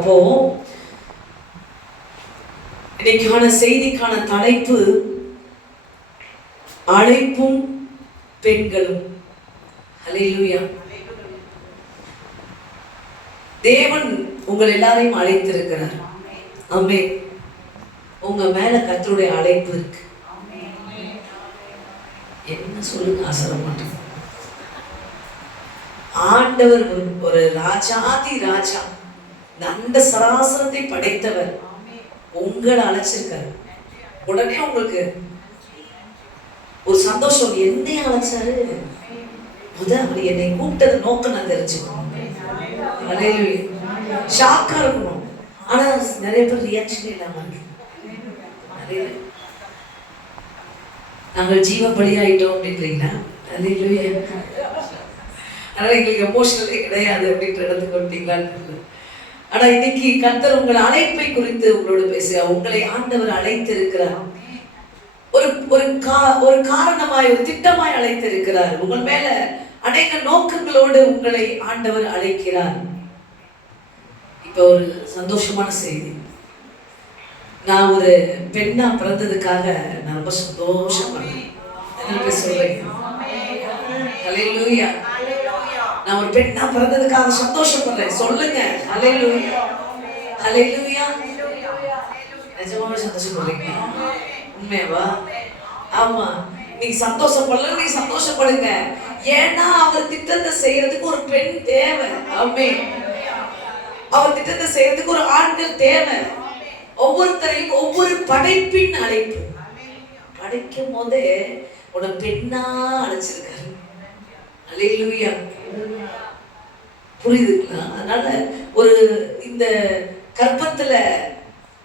அப்போ இன்னைக்கான செய்திக்கான தலைப்பு அழைப்பும் பெண்களும். ஹல்லேலூயா. தேவன் உங்கள் எல்லாரையும் அழைத்திருக்கிறார். ஆமென். உங்க மேல கர்த்தருடைய அழைப்பு இருக்கு. என்ன சொல்லுங்க, ஆசர மாட்டேன். ஆண்டவர் ஒரு ராஜாதி ராஜா, அந்த சராசரத்தை படைத்தவர் உங்களை அழைச்சிருக்காரு. உடனே உங்களுக்கு ஒரு சந்தோஷம், என்னைய அழைச்சாரு, அவர் என்னை கூப்பிட்டது நோக்கம் நான் தெரிஞ்சுக்கணும். ஷாக்கா இருக்கணும். ஆனா நிறைய பேர் ரியாக்ஷன் இல்லாம இருக்கு. நாங்கள் ஜீவ பலியாயிட்டோம் அப்படின்றீங்களா? அதனால எங்களுக்கு எமோஷனலே கிடையாது அப்படின்ற இடத்துக்கு வந்துட்டீங்களான்னு. ஆனா இன்னைக்கு கர்த்தர் உங்கள் அழைப்பை குறித்து உங்களோட பேசுகிறார். உங்களை ஆண்டவர் அழைத்திருக்கிறார். ஒரு காரணமாய், ஒரு திட்டமாய் அழைத்திருக்கிறார். உங்கள் மேல அநேக நோக்கங்களோடு உங்களை ஆண்டவர் அழைக்கிறார். இப்ப ஒரு சந்தோஷமான செய்தி. நான் ஒரு பெண்ணா பிறந்ததுக்காக நான் ரொம்ப சந்தோஷப்படுறேன். சொல்றேன், ஹல்லேலூயா. நான் ஒரு பெண்ணா பிறந்ததுக்காக சந்தோஷப்படுறேன். சொல்லுங்க, ஹல்லேலூயா, ஹல்லேலூயா. நிஜமாவே சந்தோஷப்படுறீங்க? உண்மையாவா? ஆமா. நீங்க சந்தோஷப்படல, நீங்க சந்தோஷப்படுங்க. ஏன்னா அவர் திட்டத்தை செய்யறதுக்கு ஒரு பெண் தேவை. ஆமென். அவர் திட்டத்தை செய்யறதுக்கு ஒரு ஆண்கள் தேவை. ஒவ்வொருத்தரையும் ஒவ்வொரு படைப்பின் அழைப்பு. படைக்கும் போதே உன பெண்ணா அழைச்சிருக்காரு. ஹல்லேலூயா. புரியுதுங்களா? அதனால ஒரு இந்த கர்ப்பத்துல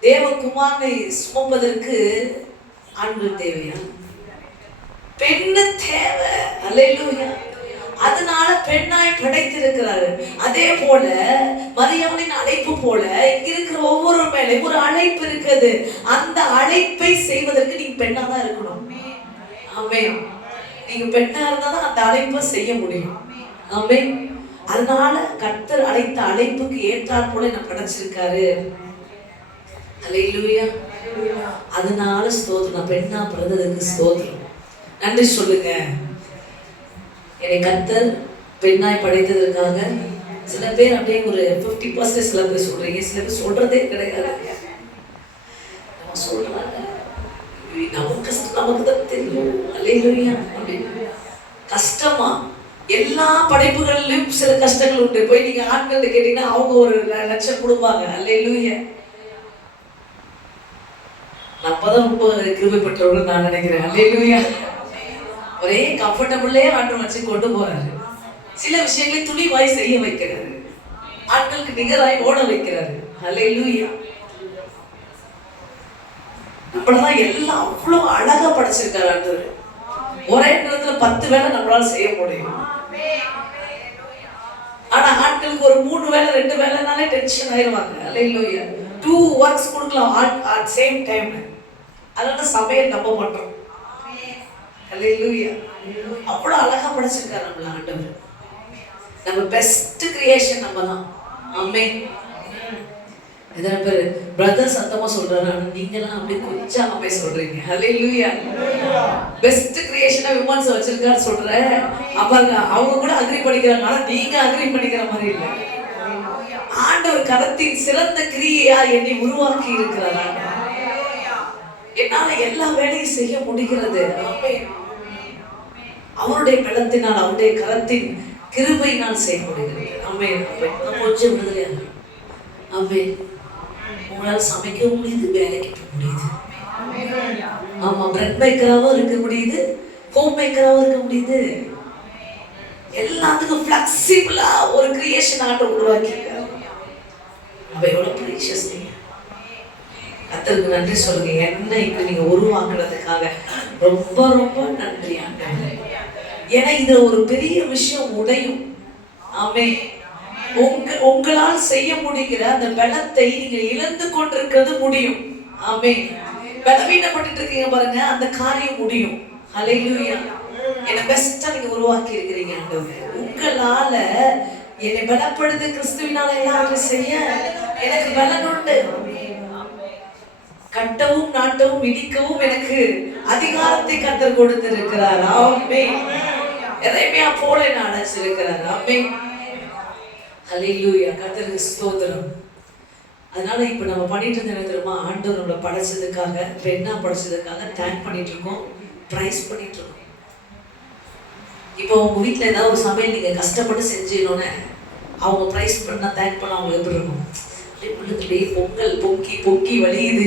தேவகுமாரனை சுமப்பதற்கு ஆண்கள் தேவையா? பெண்ணு தேவை. ஹல்லேலூயா. அதனால பெண்ணாய் படைத்திருக்கிறாரு. அதே போல மரியாளின் அழைப்பு போல இங்க இருக்கிற ஒவ்வொரு மேலே ஒரு அழைப்பு இருக்குது. அந்த அழைப்பை செய்வதற்கு நீங்க பெண்ணா தான் இருக்கணும். ஆமென். நீங்க பெண்ணா இருந்தாதான் அந்த அழைப்பை செய்ய முடியும். ஆமென். அதனால கர்த்தர் அழைத்த அழைப்புக்கு ஏற்றாற் போல என்ன படைச்சிருக்காரு. ஹல்லேலூயா. அதனால ஸ்தோத்திரம். நான் பெண்ணா பிறந்ததுக்கு ஸ்தோத்திரம். நன்றி சொல்லுங்க. என்னை கர்த்தர் பெண்ணாய் படைத்ததற்காக. சில பேர் அப்படியே ஒரு 50% சில பேர் சொல்றீங்க, சில பேர் சொல்றதே கிடையாது. நம்ம சொல்றாங்க, நமக்கு தான் தெரியும். ஹல்லேலூயா. கஷ்டமா? எல்லா படைப்புகளிலும் சில கஷ்டங்கள் உண்டு. போய் நீங்க ஆண்கள் கேட்டீங்கன்னா அவங்க ஒரு லட்சம் கொடுப்பாங்க. ஹல்லேலூயா. நம்மதான் ரொம்ப கிருபை பெற்றவர்கள் நான் நினைக்கிறேன். ஹல்லேலூயா. ஒரே கம்ஃபர்டபுளே ஆண்டவர் வச்சு கொண்டு போறாரு. சில விஷயங்களை துணிவாய் செய்ய வைக்கிறாரு. ஆட்களுக்கு நிகராய் ஓட வைக்கிறாரு. ஹல்லேலூயா. நம்மளதான் எல்லாம் அவ்வளவு அழகா படைச்சிருக்காரு ஆண்டவர். ஒரே நேரத்துல 10 வேலை நம்மளால செய்ய முடியும். ஆனா ஆட்களுக்கு ஒரு 3 வேலை 2 வேலைனாலே டென்ஷன் ஆயிடுவாங்க. ஹல்லேலூயா. 2 ஒர்க்ஸ் கொடுக்கலாம் அட் சேம் டைம். அதனால சமையல் நம்ம பண்றோம். ஹல்லேலூயா. அவ்வளவு அழகா படைச்சிருக்காரு நம்மள ஆண்டவர். நம்ம பெஸ்ட் கிரியேஷன் நம்ம தான். ஆமென். எத்தனை பேர் பிரதர் சத்தமா சொல்றாரு, நீங்களாம் அப்படியே கொஞ்சம் அப்படியே சொல்றீங்க. ஹல்லேலூயா. பெஸ்ட் கிரியேஷனா விமன்ஸ் வச்சிருக்காரு சொல்றேன். அவங்க கூட அக்ரி பண்ணிக்கிறாங்க. ஆனா நீங்க அக்ரி பண்ணிக்கிற மாதிரி இல்லை. ஆண்டவர் கரத்தின் சிறந்த கிரியையா என்னை உருவாக்கி இருக்கிறார். என்னால எல்லா வேலையும் செய்ய முடிகிறது. அவருடைய பலத்தினால், அவருடைய கரத்தின் கிருபையினால் செய்ய முடிகிறது. ஆமென். கொஞ்சம் விடுதலையா? ஆமென். உங்களால் சமைக்க முடியுது, வேலைக்கு போக முடியுது. ஆமா, பிரெட் மேக்கராவும் இருக்க முடியுது, ஹோம் மேக்கராவும் இருக்க முடியுது. எல்லாத்துக்கும் பிளெக்சிபிளா ஒரு கிரியேஷன் ஆண்டவர் உருவாக்கியிருக்காரு. அப்ப எவ்வளவு ப்ரீஷியஸ். நீங்க கர்த்தருக்கு நன்றி சொல்லுங்க. என்ன இப்ப நீங்க உருவாக்குறதுக்காக ரொம்ப ரொம்ப நன்றி ஆண்டவரே. ஏன்னா இது ஒரு பெரிய விஷயம் உடையும். ஆமென். உங்களால் செய்ய முடிகிற அந்த பலத்தை நீங்க இழந்து கொண்டிருக்கிறது முடியும். ஆமென். பலவீனப்பட்டு இருக்கீங்க பாருங்க, அந்த காரியம் முடியும். ஹல்லேலூயா. என்ன பெஸ்டா நீங்க உருவாக்கி இருக்கிறீங்க ஆண்டவரே. உங்களால என்னை பலப்படுது கிறிஸ்துவினால எல்லாரும் செய்ய எனக்கு பலன் உண்டு. கட்டவும் நாட்டவும் இடிக்கவும் எனக்கு அதிகாரத்தை கர்த்தர் கொடுத்திருக்கிறார். ஆமென். எரேமியா போல நான் அழைச்சிருக்கிறார். ஆமென். ஹல்லேலூயா. கர்த்தருக்கு ஸ்தோத்திரம். அதனால இப்ப நம்ம பண்ணிட்டு இருந்தது தெரியுமா, ஆண்டவர் நம்மளை படைச்சதுக்காக, பெண்ணா படைச்சதுக்காக தேங்க் பண்ணிட்டு இருக்கோம், பிரைஸ் பண்ணிட்டு இருக்கோம். இப்போ உங்க வீட்டுல ஏதாவது ஒரு சமையல் நீங்க கஷ்டப்பட்டு செஞ்சீங்கன்னு அவங்க பிரைஸ் பண்ணா தேங்க் பண்ண அவங்களுக்கு எப்படி இருக்கும்? அப்படியே பொங்கல் பொங்கி பொங்கி வலியுது,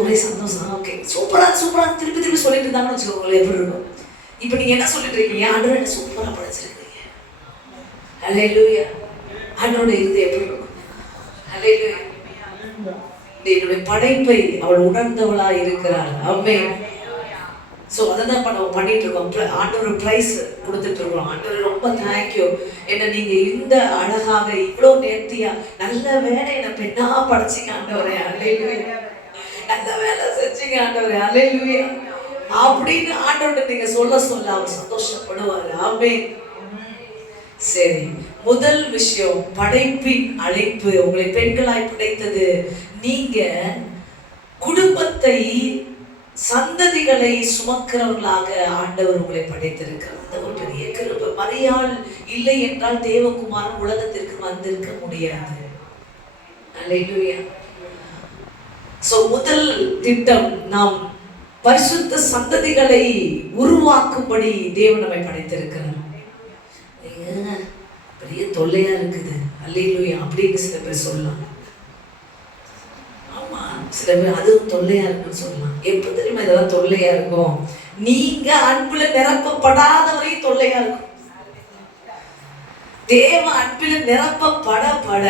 ஒரே சந்தோஷம். ஓகே சூப்பரா சூப்பரா திருப்பி திருப்பி சொல்லிட்டு இருந்தாங்கன்னு வச்சுக்கோங்களேன், எப்படி இருக்கும்? இப்போ நீங்க என்ன சொல்லிட்டு இருக்கீங்க? ஆண்டவர் என்ன சூப்பரா படைச்சிருக்கீங்க. ஹல்லேலூயா. ஆண்டவரோட இருதயம் எப்படி இருக்கும்? ஹல்லேலூயா. என்னுடைய படைப்பை அவள் உணர்ந்தவளா இருக்கிறாள். ஆமென். ஸோ அதை தான் நம்ம பண்ணிட்டு இருக்கோம். ஆண்டவர் பிரைஸ் கொடுத்துட்டு இருக்கோம். ஆண்டவர் ரொம்ப தேங்க்யூ, என்ன நீங்க இந்த அழகாக இவ்வளோ நேர்த்தியா நல்ல வேலை என்ன பெண்ணா படைச்சிங்க ஆண்டவரே. ஹல்லேலூயா. நல்ல வேலை செஞ்சீங்க ஆண்டவரே. ஹல்லேலூயா. அப்படின்னு ஆண்டவர்கிட்ட நீங்க சொல்ல சொல்ல அவர் சந்தோஷப்படுவார். ஆமென். சரி, முதல் விஷயம் படைப்பின் அழைப்பு. உங்களை பெண்களாய் படைத்தது. நீங்க குடும்பத்தை சந்ததிகளை சுமக்கிறவர்களாக ஆண்டவர் உங்களை படைத்திருக்கிறார். அந்த ஒரு பெரிய கிருபை. மரியாள் இல்லை என்றால் தேவகுமாரன் உலகத்திற்கு வந்திருக்க முடியாது. அல்லேலூயா. சோ முதல் திட்டம், நாம் பரிசுத்த சந்ததிகளை உருவாக்கும்படி தேவன் நம்மை படைத்திருக்கிறார். பெரிய தொல்லையா இருக்குது அல்லேலூயா அப்படின்னு சில பேர் சொல்லலாம். ஆமா, சில பேர் அதுவும் தொல்லையா இருக்குன்னு சொல்லலாம். எப்ப தெரியுமா இதெல்லாம் தொல்லையா இருக்கும்? நீங்க அன்புல நிரப்பப்படாதவரை தொல்லையா இருக்கும். தேவ அன்பில நிரப்பப்பட பட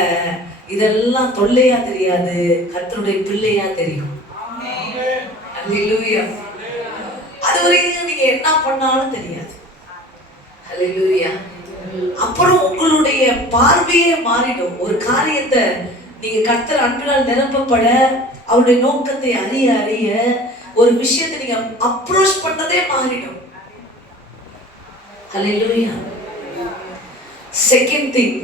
இதெல்லாம் தொல்லையா தெரியாது, கர்த்தருடைய பிள்ளையா தெரியும். அல்லேலூயா. அது வரைக்கும் நீங்க என்ன பண்ணாலும் தெரியாது. அல்லேலூயா. அப்புறம் உங்களுடைய பார்வையே மாறிடும். ஒரு காரியத்தை நீங்க கர்த்தர் அன்பினால் நிரப்பப்பட, அவருடைய நோக்கத்தை அறிய அறிய ஒரு விஷயத்தை நீங்க அப்ரோச் பண்ணதே மாறிடும். ஹல்லேலூயா. செகண்ட் திங்,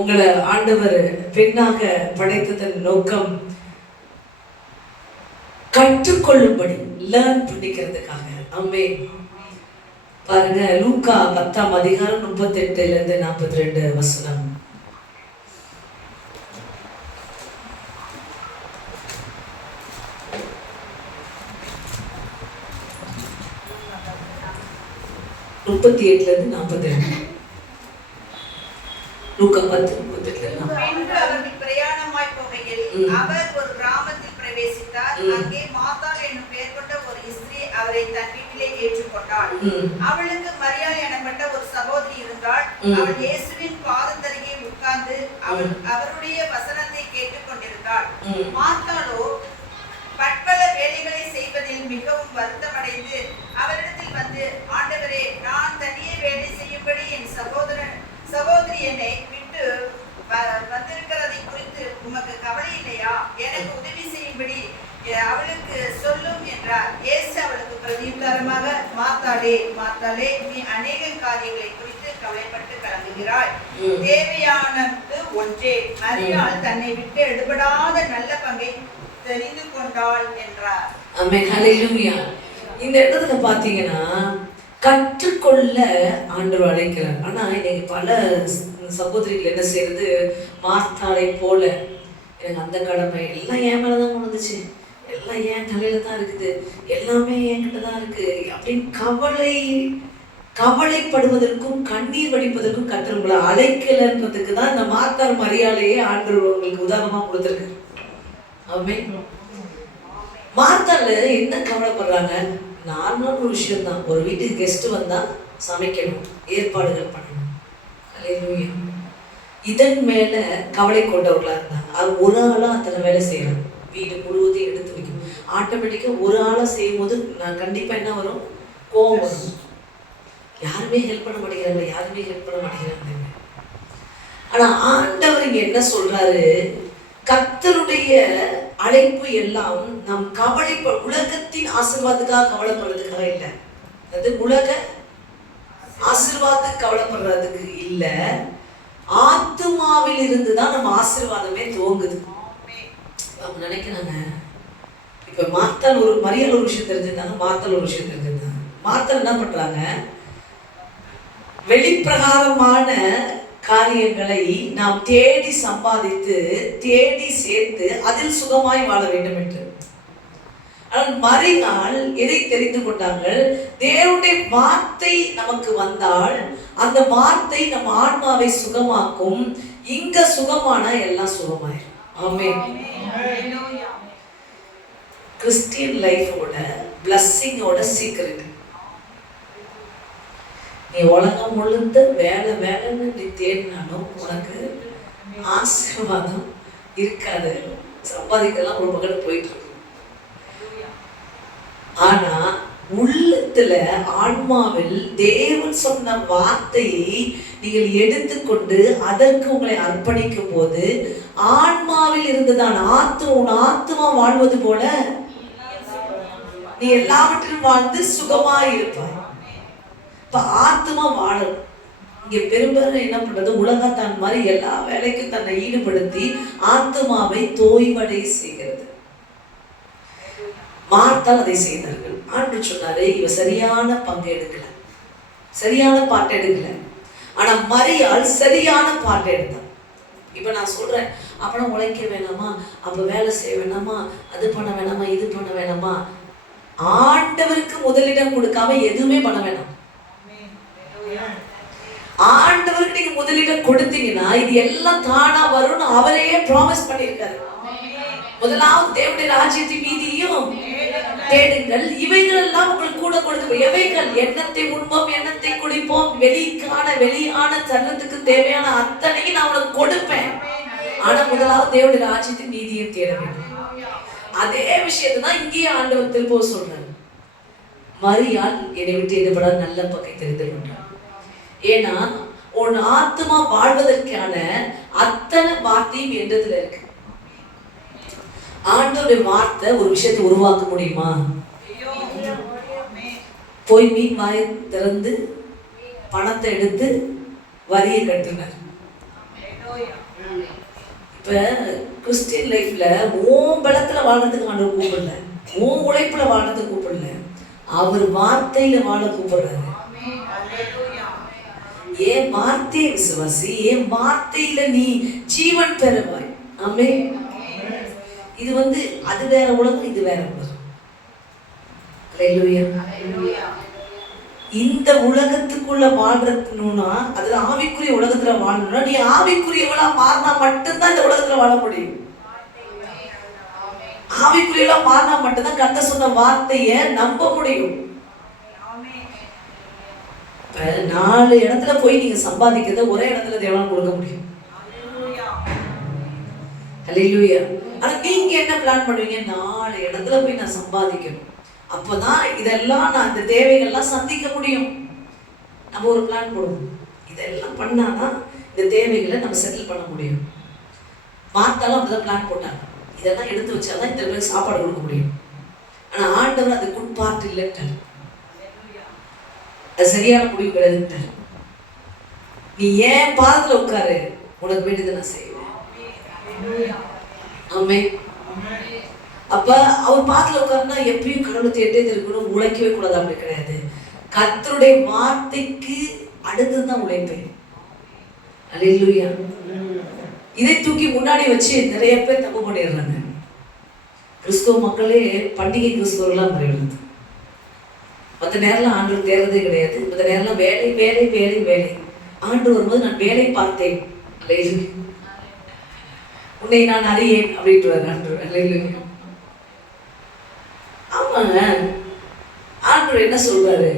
உங்களை ஆண்டவர் பெண்ணாக படைத்ததன் நோக்கம் கற்றுக்கொள்ளும்படி, லேர்ன் பண்ணிக்கிறதுக்காக. ஆமென். பாருங்க, லூக்கா 10ஆம் அதிகாரம் 38 42 வசனம். முப்பத்தி 38 லூக்கா 10:38. பிரயாணமாய் போகையில் அவர் ஒரு கிராமத்தில் பிரவேசித்தார். அங்கே மாத்தாள் என்னும் பெயர் கொண்ட ஒரு ஸ்திரீ அவரை தன் வீட்டிலே ஏற்றுக்கொண்டாள். அவளுக்கு மரியாள் எனப்பட்ட ஒரு சகோதரி இருந்தாள். அவள் இயேசுவின் பாதத்தருகே உட்கார்ந்து அவருடைய வசனத்தை கேட்டுக் கொண்டிருந்தாள். மாத்தாளோ பற்பல வேலைகளை செய்வதில் மிகவும் வருத்தமடைந்து அவரிடத்தில் வந்து, ஆண்டவரே, நான் தனியே வேலை செய்யும்படி என் சகோதரி என்னை விட்டு வந்திருக்கிறதை குறித்து உமக்கு கவலை இல்லையா? எனக்கு உதவி செய்யும்படி அவளுக்கு சொல்லும் என்றார். இயேசு அவளுக்கு பிரதியுத்தரமாக, மாத்தாளே மாத்தாளே, நீ அநேக காரியங்களை குறித்து கவலைப்பட்டு கலங்குகிறாய். தேவையானது ஒன்றே. மரியாள் தன்னை விட்டு எடுபடாத நல்ல பங்கை தெரிந்து கொண்டாள் என்றார். ஆமென். ஹல்லேலூயா. இந்த இடத்துல பாத்தீங்கன்னா கற்றுக்கொள்ள ஆண்டவர் அழைக்கிறார். ஆனா இன்னைக்கு பல சகோதரிகள் என்ன செய்யறது, மார்த்தாளை போல எனக்கு அந்த கடமை எல்லாம் என் மேலதான் வந்துச்சு, எல்லாம் என் தலையில தான் இருக்குது, எல்லாமே என்கிட்ட தான் இருக்கு அப்படின்னு கவலைப்படுவதற்கும் கண்ணீர் வடிப்பதற்கும் கர்த்தர் உங்களை அழைக்கலன்றதுக்கு தான் இந்த மார்த்தாள் மரியாளையே ஆண்டவர் உங்களுக்கு உதாரணமா கொடுத்திருக்காரு. ஆமென். மார்த்தாள் என்ன கவலைப்படுறாங்க? நார்மல் ஒரு விஷயம் தான். ஒரு வீட்டுக்கு கெஸ்ட் வந்தா சமைக்கணும், ஏற்பாடுகள் பண்ணணும். அல்லேலூயா. இதன் மேல கவலை கொண்டவர்களா இருந்தாங்க. அது ஒரு ஆளா அத்தனை வேலை செய்யணும், வீடு முழுவதும் எடுத்து வைக்கணும். ஆட்டோமேட்டிக்கா ஒரு ஆளா செய்யும் போது நான் கண்டிப்பா என்ன வரும்? கோவம் வரும். யாருமே ஹெல்ப் பண்ண மாட்டேங்கிறாங்க. ஆனா ஆண்டவர் இங்க என்ன சொல்றாரு? கர்த்தருடைய அழைப்பு எல்லாம் நம் உலகத்தின் ஆசீர்வாதத்துக்காக கவலைப்படுறதுக்காக இல்லை. அது உலக ஆசீர்வாதத்துக்கு கவலைப்படுறதுக்கு இல்லை. ஆத்துமாவில் இருந்து தான் நம்ம ஆசீர்வாதமே துவங்குது. அவங்க நினைக்கிறாங்க, இப்ப மார்த்தால் ஒரு மரியாள் ஒரு விஷயம் தெரிஞ்சிருந்தாங்க, மார்த்தால் ஒரு விஷயம் தெரிஞ்சிருந்தாங்க. மார்த்தால் என்ன பண்றாங்க, வெளிப்பிரகாரமான காரியங்களை நாம் தேடி சம்பாதித்து தேடி சேர்த்து அதில் சுகமாய் வாழ வேண்டும் என்று. ஆனால் மரியாள் எதை தெரிந்து கொண்டார்கள், தேவனுடைய வார்த்தை நமக்கு வந்தால் அந்த வார்த்தை நம்ம ஆன்மாவை சுகமாக்கும். இங்க சுகமான எல்லாம் சுகமாயிரும். ஆமென். கிறிஸ்டியன் லைஃபோட பிளஸ்ஸிங்கோட சீக்ரெட், நீ உலகம் முழுந்த வேலை வேலைன்னு நீ தேடினாலும் உனக்கு ஆசீர்வாதம் இருக்காது. சம்பாதிக்கலாம் ஒரு பக்கம் போயிட்டு இருக்கு. ஆனா உள்ளத்துல ஆன்மாவில் தேவன் சொன்ன வார்த்தையை நீங்கள் எடுத்துக்கொண்டு அதற்கு உங்களை அர்ப்பணிக்கும் போது ஆன்மாவில் இருந்துதான் ஆத்மா வாழ்வது போல நீ எல்லாவற்றிலும் வாழ்ந்து சுகமாய் இருப்பாய். இப்ப ஆத்மா வாழணும். இங்க பெரும்பாலும் என்ன பண்றது, உலகத்தான் மாதிரி எல்லா வேலைக்கும் தன்னை ஈடுபடுத்தி ஆத்மாவை தோய்வடை செய்கிறது. மார்த்தால் அதை செய்தார்கள். ஆண்டவர் சொன்னாரு, இவ சரியான பங்கு எடுக்கல, சரியான பாட்டு எடுக்கல. ஆனா மரியாள் சரியான பாட்டு எடுத்தான். இப்ப நான் சொல்றேன், அப்பனா உழைக்க வேணாமா, அப்ப வேலை செய்ய வேணாமா, அது பண்ண வேணாமா, இது பண்ண வேணாமா. ஆண்டவருக்கு முதலிடம் கொடுக்காம எதுவுமே பண்ண வேணாம். ஆண்டவருக்கு நீங்க முதலிடம் கொடுத்தீங்கன்னா இது எல்லாம் தானா வரும்னு அவரே ப்ராமிஸ் பண்ணியிருக்காரு. முதலாவது தேவனுடைய ராஜ்யத்தின் மீதியும் தேடுங்கள், இவைகள் எல்லாம் உங்களுக்கு கூட கொடுத்து. எவைகள்? எண்ணத்தை உண்போம், எண்ணத்தை குடிப்போம், வெளியான தருணத்துக்கு தேவையான அத்தனையும் நான் உங்களுக்கு கொடுப்பேன். ஆனா முதலாவது தேவனுடைய ராஜ்யத்தின் நீதியும் தேட வேண்டும். அதே விஷயத்தை தான் இங்கேயே ஆண்டவர் திரும்ப சொல்றாரு. மரியாள் என்னை விட்டு எடுபடாத நல்ல பக்கை தெரிந்து கொண்டார். ஏன்னா உன் ஆத்மா வாழ்வதற்கான அத்தனை வார்த்தையும் என்றதுல இருக்கு. ஆண்டவருடைய வார்த்தை ஒரு விஷயத்தை உருவாக்க முடியுமா? போய் மீன் வாயை திறந்து பணத்தை எடுத்து வரியை கட்டினார். இப்ப கிறிஸ்டியன் லைஃப்ல ஓம் பலத்துல வாழ்றதுக்கு ஆண்டவர் கூப்பிடல, ஓம் உழைப்புல வாழ்றதுக்கு கூப்பிடல, அவர் வார்த்தையில வாழ கூப்பிடுறாரு. ஏன் வார்த்தையை விசுவாசி, ஏன் வார்த்தையில நீ ஜீவன் பெறுவாய். ஆமென். இது அது வேற உலகம், இது வேற உலகம். ஹல்லேலூயா. இந்த உலகத்துக்குள்ள வாழ்றதுன்னா, அதுல ஆவிக்குரிய உலகத்துல வாழணும்னா நீ ஆவிக்குரியவளா மாறினா மட்டும்தான் இந்த உலகத்துல வாழ முடியும். ஆவிக்குரியவளா மாறினா மட்டும்தான் கர்த்தர் சொன்ன வார்த்தைய நம்ப முடியும். 4 இடத்துல போய் நீங்க சம்பாதிக்கிறத ஒரே இடத்துல தேவனால கொடுக்க முடியும். ஹல்லேலூயா. ஆனா நீங்க என்ன பிளான் பண்ணுவீங்க? 4 இடத்துல போய் நான் சம்பாதிக்கணும், அப்பதான் இதெல்லாம் நான் இந்த தேவைகள்லாம் சந்திக்க முடியும். நம்ம ஒரு பிளான் போடுவோம், இதெல்லாம் பண்ணாதான் இந்த தேவைகளை நம்ம செட்டில் பண்ண முடியும். மார்த்தாலும் அப்படிதான் பிளான் போட்டாங்க, இதெல்லாம் எடுத்து வச்சாதான் இந்த பேருக்கு சாப்பாடு கொடுக்க முடியும். ஆனா ஆண்டவர் அது குட் பார்ட் இல்லைன்ட்டார், அது சரியான முடிவு கிடையாதுன்ட்டார். நீ ஏன் பாதத்துல உட்காரு, உனக்கு வேண்டியதை நான் செய்வேன். ஆமென். அப்ப அவர் பாதத்துல உட்காருன்னா எப்பயும் கடவுளை தேட்டே இருக்கணும், உழைக்கவே கூடாது. அப்படி கிடையாது. கர்த்தருடைய வார்த்தைக்கு அடுத்துதான் உழைப்பேன். அல்லேலூயா. இதை தூக்கி முன்னாடி வச்சு நிறைய பேர் தப்பு பண்ணிடுறாங்க. கிறிஸ்துவ மக்களே பண்டிகை கிறிஸ்துவர்களாக மாறிடுது. மற்ற நேரம் ஆண்டவர் தேர்றதே கிடையாது. மற்ற நேரம் வேலை வேலை வேலை வேலை. ஆண்டு வரும்போது நான் வேலை பார்த்தேன், உன்னை நான் அறியேன் அப்படின்ட்டு ஆண்டவர். ஆமாங்க, ஆண்டவர் என்ன சொல்றாரு,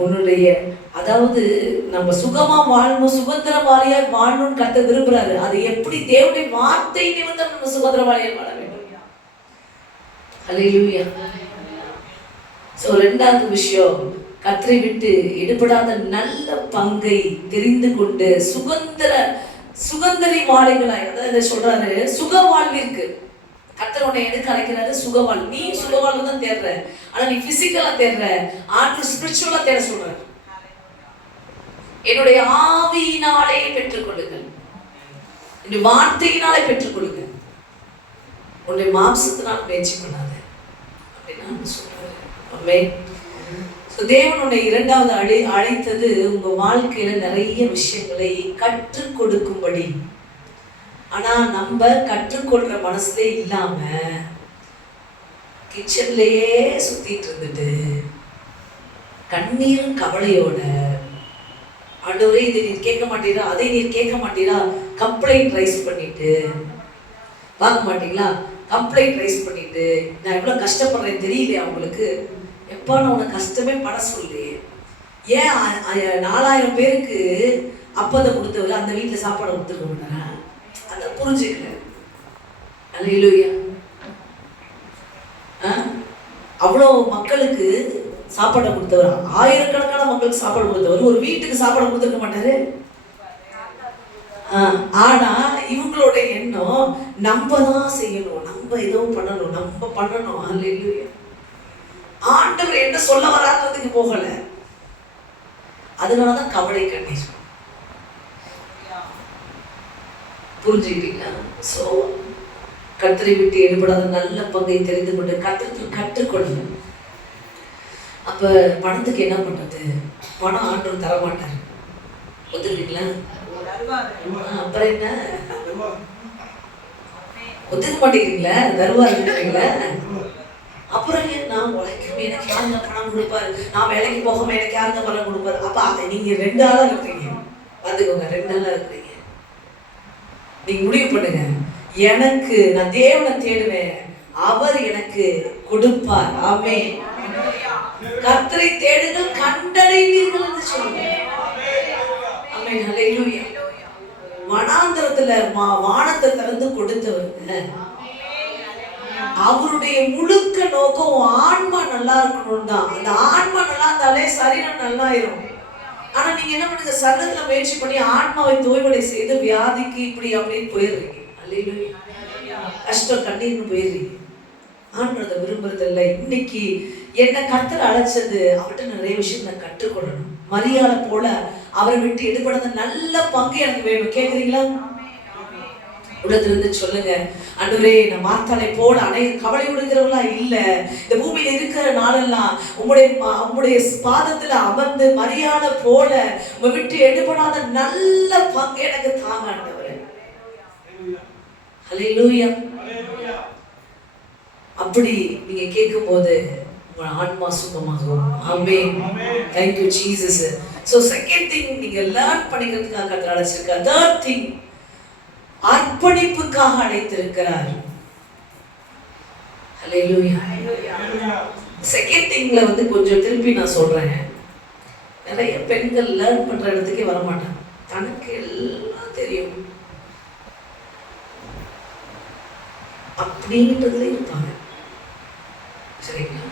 உன்னுடைய அதாவது நம்ம சுகமா வாழணும், சுதந்திரவாளியா வாழணும்னு கர்த்தர் விரும்புறாரு. அது எப்படி? தேவனுடைய வார்த்தை நிமித்தம் நம்ம சுதந்திரவாளியா வாழ வேண்டும். ஹல்லேலூயா. சோ 2வது விஷயம், கர்த்தரை விட்டு எடுபடாத நல்ல பங்கை தெரிந்து கொண்டு சுகந்தரி வாழைகளாய், அதாவது சொல்றாரு சுக வாழ்விற்கு கர்த்தர் உன்னை எடுக்க அழைக்கிறாரு. சுகவாழ், நீ சுகவாழ்வு தான் தேடுற, ஆனா நீ பிசிக்கலா தேடுற, ஆண்டவர் ஸ்பிரிச்சுவலா தேட சொல்றாரு. என்னுடைய ஆவியினாலே பெற்றுக் கொள்ளுங்கள். உன்னுடைய வார்த்தையினாலே பெற்றுக்கொள்ளுங்க, உன்னுடைய மாம்சத்தினால் முயற்சி பண்ணாத அப்படின்னு சொல்றாரு. ஆமென். தேவன் உன்னை இரண்டாவது அழைத்தது உங்க வாழ்க்கையில நிறைய விஷயங்களை கற்றுக் கொடுக்கும்படி. ஆனா நம்ம கற்றுக்கொள்ற மனசுலே இல்லாம கிச்சன்லயே சுத்திட்டு இருந்துட்டு கண்ணீரும் கவலையோட, ஆண்டவரே இதை நீர் கேட்க மாட்டீரா, அதை நீர் கேட்க மாட்டீரா, கம்ப்ளைண்ட் ரைஸ் பண்ணிட்டு, பார்க்க மாட்டீங்களா, கம்ப்ளைண்ட் ரைஸ் பண்ணிட்டு, நான் எவ்வளவு கஷ்டப்படுறேன் தெரியலையா உங்களுக்கு, எப்பா நான் உனக்கு கஷ்டமே பட சொல்லி, ஏன் 4000 பேருக்கு அப்பதை கொடுத்தவர் அந்த வீட்டில் சாப்பாடு கொடுத்துருக்க மாட்டாரா, அதை புரிஞ்சுக்கல. அல்லேலூயா. அவ்வளோ மக்களுக்கு சாப்பாடை கொடுத்தவர், ஆயிரக்கணக்கான மக்களுக்கு சாப்பாடு கொடுத்தவர் ஒரு வீட்டுக்கு சாப்பாடு கொடுத்துருக்க மாட்டாரு. ஆனா இவங்களோட எண்ணம் நம்ம தான் செய்யணும், நம்ம ஏதோ பண்ணணும், நம்ம பண்ணணும். அல்லேலூயா. ஆண்டவர் என்ன சொல்ல வராதுக்கு போகல, அதனாலதான் கவலை கண்ணீர். புரிஞ்சுக்கிட்டீங்களா? சோ கர்த்தரை விட்டு எடுபடாத நல்ல பங்கை தெரிந்து கொண்டு கர்த்தருக்கு கற்றுக்கொள்ளுங்க. அப்ப பணத்துக்கு என்ன பண்றது, பணம் ஆண்டவர் தர மாட்டார், ஒத்துக்கிறீங்களா? அப்புறம் என்ன, ஒத்துக்க மாட்டேங்கிறீங்களா? தருவாருங்களா? அப்புறம் ஏன் நான் உழைக்கும், எனக்கு யாருங்க பணம் கொடுப்பாரு, நான் வேலைக்கு போகாம எனக்கு யாருங்க பணம் கொடுப்பாரு. அப்ப அதை நீங்க 2 ஆளா இருக்கிறீங்க, பாத்துக்கோங்க, 2 ஆளா இருக்கிறீங்க. நீங்க முடிவு பண்ணுங்க, எனக்கு நான் தேவனை தேடுவேன், அவர் எனக்கு கொடுப்பார். ஆமென். கர்த்தரை தேடுங்கள் கண்டடைவீர்கள் என்று சொல்லுங்க. ஆமென். ஹல்லேலூயா. வனாந்தரத்துல வானத்தை திறந்து கொடுத்தவர், அவருடைய முழுக்க நோக்கம் ஆன்மா நல்லா இருக்கணும் தான். அந்த ஆன்மா நல்லா இருந்தாலே சரீரம் நல்லாயிரும். ஆனா நீங்க என்ன பண்ணுங்க, சரீரத்துல முயற்சி பண்ணி ஆன்மாவை தோய்வடை செய்து வியாதிக்கு இப்படி அப்படின்னு போயிடுறீங்க. அல்லேலூயா. கஷ்டம் கண்ணீர்னு போயிடுறீங்க. ஆண்டவரை விரும்புறது இல்லை. இன்னைக்கு என்ன கர்த்தர் அழைச்சது, அவர்கிட்ட நிறைய விஷயம் நான் கற்றுக்கொள்ளணும். மரியாதை போல அவரை விட்டு எடுபடாத நல்ல பங்கு எனக்கு வேணும். கேட்குறீங்களா? உலகத்திலிருந்து சொல்லுங்க, ஆண்டவரே நான் மார்த்தாளை போல கவலை விடுகிறவங்களா இல்ல, இந்த பூமியில இருக்கிற நாளெல்லாம் உம்முடைய பாதத்துல அமர்ந்து மரியாதை போல உங்க விட்டு எடுபடாத நல்ல பங்கு எனக்கு தாங்க ஆண்டவரே. ஹல்லேலூயா. அப்படி நீங்க கேட்கும் போது உங்க ஆன்மா சுகமாகும். ஆமென். Thank you Jesus. So second thing நீங்க லேர்ன் பண்ணிக்கிறதுக்காக கர்த்தர் அழைச்சிருக்கார். Third thing, அர்ப்பணிப்புக்காக அழைத்திருக்கிறார். ஹல்லேலூயா. செகண்ட் திங்ல கொஞ்சம் திருப்பி நான் சொல்றேன். நிறைய பெண்கள் லேர்ன் பண்ற இடத்துக்கே வர மாட்டாங்க, தனக்கு எல்லாம் தெரியும் அப்படின்றதுல இருப்பாங்க. சரிங்களா?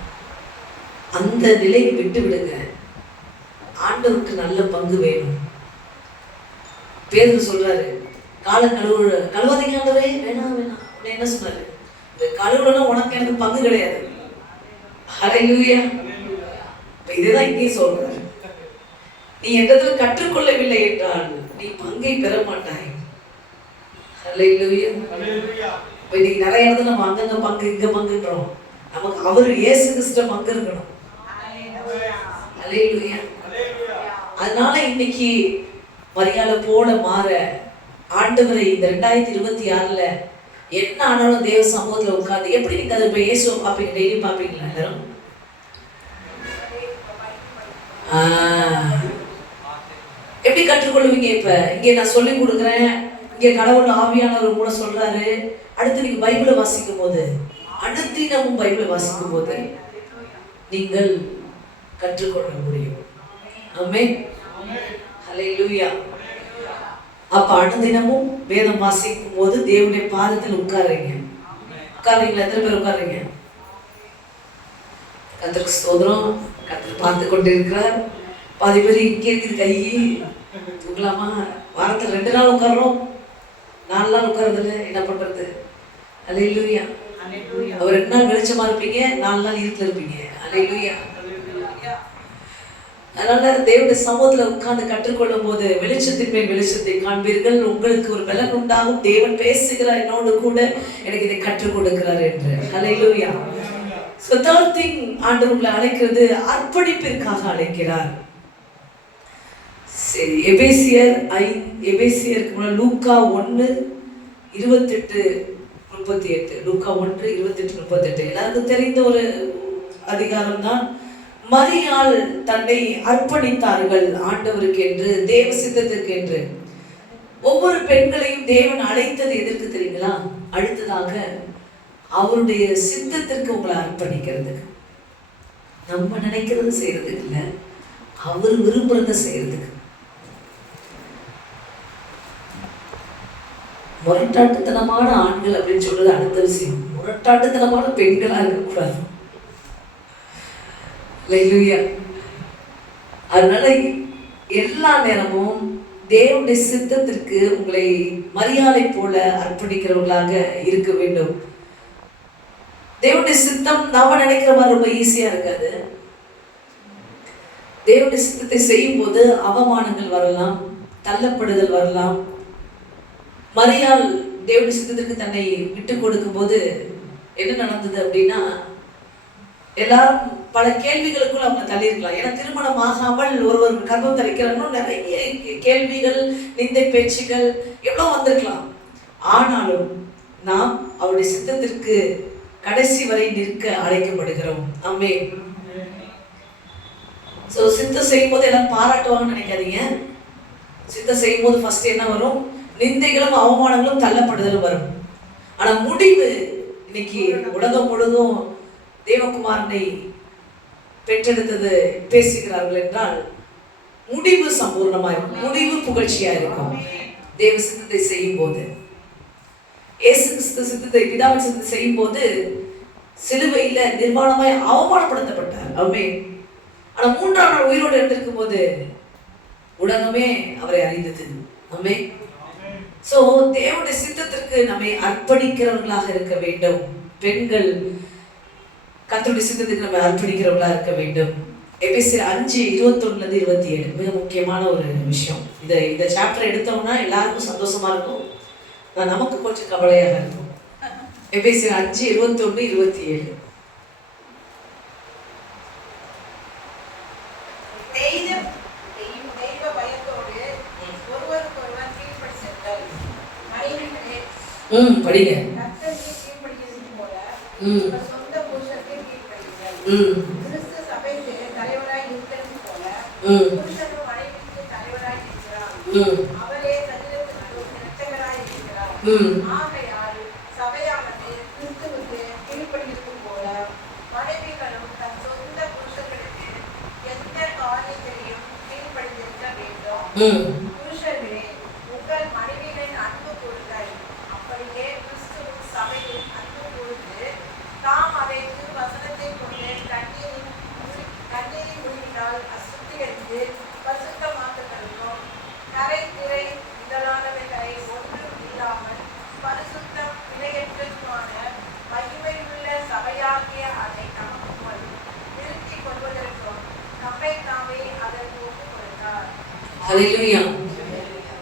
அந்த நிலையை விட்டு விடுங்க. ஆண்டவருக்கு நல்ல பங்கு வேணும். பேதுரு சொல்றாரு, காலை கழுவாதீங்க ஆண்டவரே, வேணாம் வேணாம். உடனே என்ன சொன்னாரு, இந்த கழுவுனா உனக்கு எனக்கு பங்கு கிடையாது. ஹல்லேலூயா. இதுதான் இங்கே சொல்றாரு, நீ என்னிடத்தில் கற்றுக்கொள்ளவில்லை என்றால் நீ பங்கை பெற மாட்டாய். ஹல்லேலூயா. இப்போ இன்னைக்கு நிறைய இடத்துல நம்ம அங்கங்க பங்கு இங்க பங்குன்றோம். நமக்கு அவர் இயேசு கிறிஸ்து பங்கு இருக்கணும். ஹல்லேலூயா. அதனால இன்னைக்கு மரியாதை போல மாற ஆண்டவரை இந்த 2026ல என்ன ஆனாலும் தேவ சமூகத்துல உட்கார்ந்து எப்படி நீங்க அதை போய் இயேசுவை பார்ப்பீங்க, டெய்லி பார்ப்பீங்களா எல்லாரும்? எப்படி கற்றுக்கொள்வீங்க? இப்ப இங்கே நான் சொல்லி கொடுக்குறேன், இங்கே கடவுள் ஆவியானவர் கூட சொல்றாரு. அடுத்து நீங்க பைபிளை வாசிக்கும் போது, அனுதினமும் பைபிளை வாசிக்கும் போது நீங்கள் கற்றுக்கொள்ள முடியும். ஆமென். ஹல்லேலூயா. அப்ப அனுதினமும் வேதம் வாசிக்கும் போது தேவனுடைய பாதத்தில் உட்காருங்க. உட்காருங்களா? எத்தனை பேர் உட்காருங்க? கர்த்தருக்கு ஸ்தோத்திரம். கர்த்தர் பார்த்து கொண்டு இருக்கிறார். பாதி பேர் இங்கே இருக்குது, கை தூக்கலாமா? வாரத்தில் 2 நாள் உட்கார்றோம், 4 நாள் உட்கார்றதில்ல, என்ன பண்றது? அல்லேலூயா. அவர் 2 நாள் வெளிச்சமா இருப்பீங்க, 4 நாள் இருட்டில் இருப்பீங்க. அல்லேலூயா. அதனால தேவனுடைய சமூகத்துல உட்கார்ந்து கற்றுக்கொள்ளும் போது வெளிச்சத்தின் மேல் வெளிச்சத்தை காண்பீர்கள். உங்களுக்கு ஒரு பலன் உண்டாகும். தேவன் பேசுகிறார் என்னோடு கூட, எனக்கு இதை கற்றுக் கொடுக்கிறார் என்று. ஹல்லேலூயா. So third thing, ஆண்டவர் உங்களை அழைக்கிறது அர்ப்பணிப்பிற்காக அழைக்கிறார். சரி, எபேசியருக்கு முன்னாடி லூக்கா 1:28-38. லூக்கா 1:28-38 எல்லாருக்கும் தெரிந்த ஒரு அதிகாரம் தான். மரியாள் தன்னை அர்ப்பணித்தார்கள் ஆண்டவருக்கு என்று, தேவ சித்தத்திற்கு என்று. ஒவ்வொரு பெண்களையும் தேவன் அழைத்தது எதற்கு தெரியுங்களா? அடுத்ததாக அவருடைய சித்தத்திற்கு உங்களை அர்ப்பணிக்கிறதுக்கு. நம்ம நினைக்கிறது செய்யறதுக்கு இல்லை, அவர் விரும்புறத செய்யறதுக்கு. முரட்டாட்டுத்தனமான ஆண்கள் அப்படின்னு சொல்றது அடுத்த விஷயம். முரட்டாட்டுத்தனமான பெண்களா இருக்கக்கூடாது. ஹல்லேலூயா. அதனால எல்லா நேரமும் தேவனுடைய சித்தத்திற்கு உங்களை மரியாதை போல அர்ப்பணிக்கிறவர்களாக இருக்க வேண்டும். தேவனுடைய சித்தம் நாம நினைக்கிற மாதிரி ரொம்ப ஈஸியா இருக்காது. தேவனுடைய சித்தத்தை செய்யும் போது அவமானங்கள் வரலாம், தள்ளப்படுதல் வரலாம். மரியாள் தேவனுடைய சித்தத்திற்கு தன்னை விட்டு கொடுக்கும் போது என்ன நடந்தது அப்படின்னா, எல்லாரும் பல கேள்விகளுக்குள்ள அவங்க தள்ளியிருக்கலாம். ஏன்னா திருமணம் ஆகாமல் ஒருவர் கர்ப்பம் தரிக்கிறாங்க, நிறைய கேள்விகள், நிந்தை பேச்சுகள் எவ்வளவு வந்திருக்கலாம். ஆனாலும் நாம் அவருடைய சித்தத்திற்கு கடைசி வரை நிற்க அழைக்கப்படுகிறோம். ஆமென். சோ சித்தம் செய்யும் போது எல்லாம் பாராட்டுவாங்கன்னு நினைக்காதீங்க. சித்தம் செய்யும் போது ஃபர்ஸ்ட் என்ன வரும்? நிந்தைகளும் அவமானங்களும் தள்ளப்படுதலும் வரும். ஆனா முடிவு, இன்னைக்கு உலகம் முழுதும் தேவகுமாரனை பெற்றெடுத்தது பேசுகிறார்கள் என்றால் முடிவு சம்பூர்ணமாய், முடிவு புகழ்ச்சியா இருக்கும். தேவ சித்தத்தை செய்யும் போது, இயேசு கிறிஸ்து சித்தத்தை, பிதாவின் சித்தத்தை செய்யும் போது சிலுவையில நிர்வாணமாய் அவமானப்படுத்தப்பட்டார். ஆமென். ஆனா 3ஆம் நாள் உயிரோடு இருந்திருக்கும் போது உலகமே அவரை அறிந்தது. ஆமென். சோ தேவனுடைய சித்தத்திற்கு நம்மை அர்ப்பணிக்கிறவர்களாக இருக்க வேண்டும். பெண்கள் கர்த்தருடைய சித்தத்துக்கு நம்ம அர்ப்பணிக்கிறவர்களா இருக்க வேண்டும். எபேசியர் 5:21-27 மிக முக்கியமான ஒரு விஷயம். இந்த சாப்டர் எடுத்தோம்னா எல்லாருக்கும் சந்தோஷமா இருக்கும், நமக்கு கொஞ்சம் கவலையாக இருக்கும். எபேசியர் 5:21-27. படிங்க. ஹல்லேலூயா.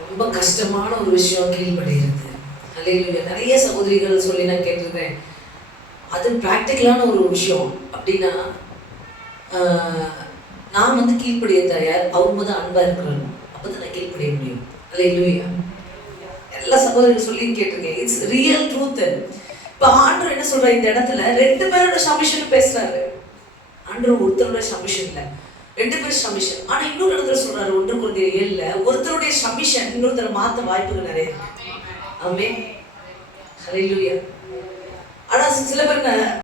ரொம்ப கஷ்டமான ஒரு விஷயம் கீழ்படுகிறது. ஹல்லேலூயா. நிறைய சகோதரிகள் சொல்லி நான் கேட்டிருக்கேன். அது ப்ராக்டிக்கலான ஒரு விஷயம். அப்படின்னா நான் கீழ்ப்படிய தயார், அவர் போது அன்பாக இருக்கிறாங்க, அப்போ தான் நான் கீழ்ப்படிய முடியும். ஹல்லேலூயா. எல்லா சகோதரிகள் சொல்லி கேட்டிருக்கேன். It's real truth. இப்போ ஆண்டவர் என்ன சொல்றாரு இந்த இடத்துல? 2 பேரோட சமிஷன் பேசுறாரு. ஆண்டவர் ஒருத்தரோட சமிஷன் இல்லை, 2 பேர் சமிஷன். ஆனா இன்னொரு இடத்துல சொல்றாரு 1 கொரிந்தியர் 7 ஒருத்தருடைய சமிஷன் இன்னொருத்தரை மாத்த வாய்ப்புகள் நிறைய இருக்கு. ஆமென். ஹல்லேலூயா. ஆனா சில பேர்